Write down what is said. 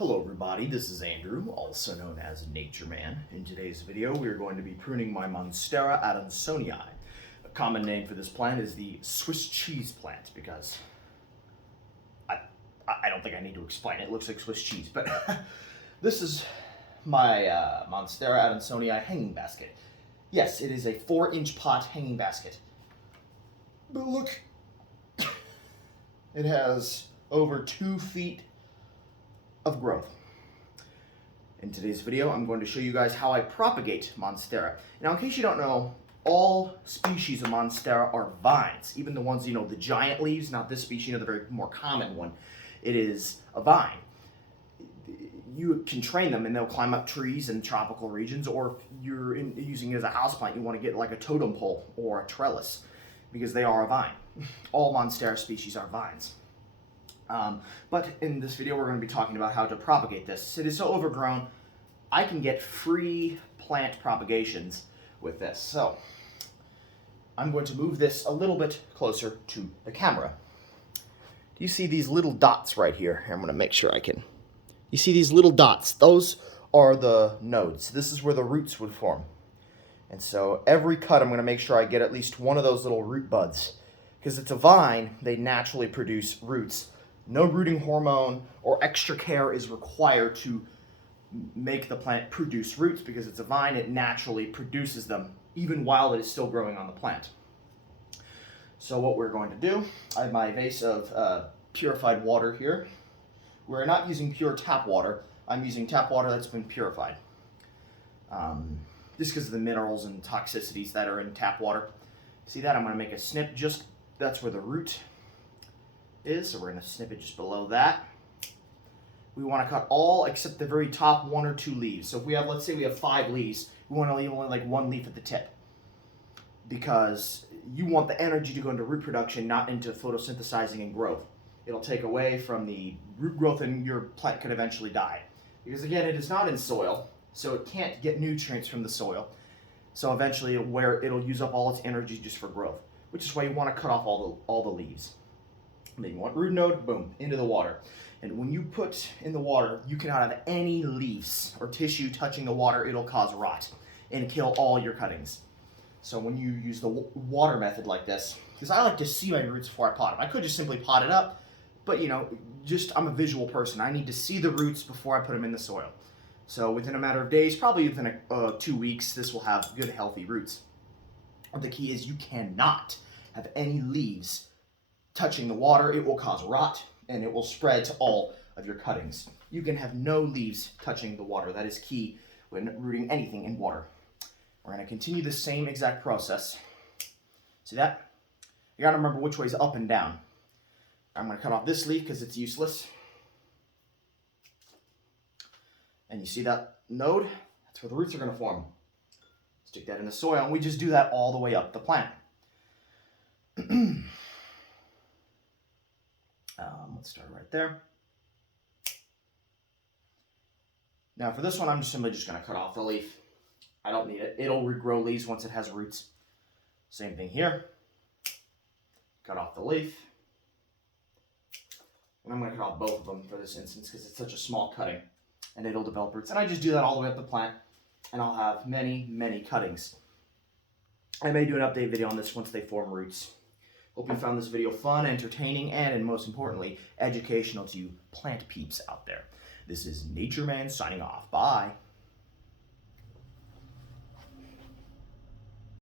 Hello everybody, this is Andrew, also known as Nature Man. In today's video, we are going to be pruning my Monstera adansonii. A common name for this plant is the Swiss cheese plant because I don't think I need to explain it. It looks like Swiss cheese, but this is my Monstera adansonii hanging basket. Yes, it is a 4-inch pot hanging basket. But look, it has over 2 feet of growth. In today's video, I'm going to show you guys how I propagate Monstera. Now, in case you don't know, all species of Monstera are vines. Even the ones, the giant leaves, not this species, the very more common one. It is a vine. You can train them and they'll climb up trees in tropical regions, or if you're using it as a houseplant, you want to get like a totem pole or a trellis, because they are a vine. All Monstera species are vines. But in this video, we're going to be talking about how to propagate this. It is so overgrown, I can get free plant propagations with this. So I'm going to move this a little bit closer to the camera. Do you see these little dots right here? I'm going to make sure I can. You see these little dots? Those are the nodes. This is where the roots would form. And so every cut, I'm going to make sure I get at least one of those little root buds. Because it's a vine, they naturally produce roots. No rooting hormone or extra care is required to make the plant produce roots, because it's a vine, it naturally produces them even while it is still growing on the plant. So what we're going to do, I have my vase of purified water here. We're not using pure tap water, I'm using tap water that's been purified. Just because of the minerals and toxicities that are in tap water. See that? I'm going to make a snip, that's where the root is, so we're going to snip it just below that. We want to cut all except the very top 1 or 2 leaves. So if we have, let's say we have 5 leaves, we want to leave only like 1 leaf at the tip, because you want the energy to go into root production, not into photosynthesizing and growth. It'll take away from the root growth and your plant could eventually die. Because again, it is not in soil, so it can't get nutrients from the soil. So eventually it'll use up all its energy just for growth, which is why you want to cut off all the leaves. And then you want root node, boom, into the water. And when you put in the water, you cannot have any leaves or tissue touching the water. It'll cause rot and kill all your cuttings. So when you use the water method like this, because I like to see my roots before I pot them. I could just simply pot it up, but I'm a visual person. I need to see the roots before I put them in the soil. So within a matter of days, probably within 2 weeks, this will have good, healthy roots. The key is you cannot have any leaves touching the water. It will cause rot and it will spread to all of your cuttings. You can have no leaves touching the water. That is key when rooting anything in water. We're going to continue the same exact process. See that? You got to remember which way is up and down. I'm going to cut off this leaf because it's useless. And you see that node? That's where the roots are going to form. Stick that in the soil, and we just do that all the way up the plant. Let's start right there. Now for this one, I'm simply just going to cut off the leaf. I don't need it. It'll regrow leaves once it has roots. Same thing here. Cut off the leaf. And I'm going to cut off both of them for this instance because it's such a small cutting. And it'll develop roots. And I just do that all the way up the plant. And I'll have many, many cuttings. I may do an update video on this once they form roots. Hope you found this video fun, entertaining, and most importantly, educational to you plant peeps out there. This is Nature Man signing off. Bye.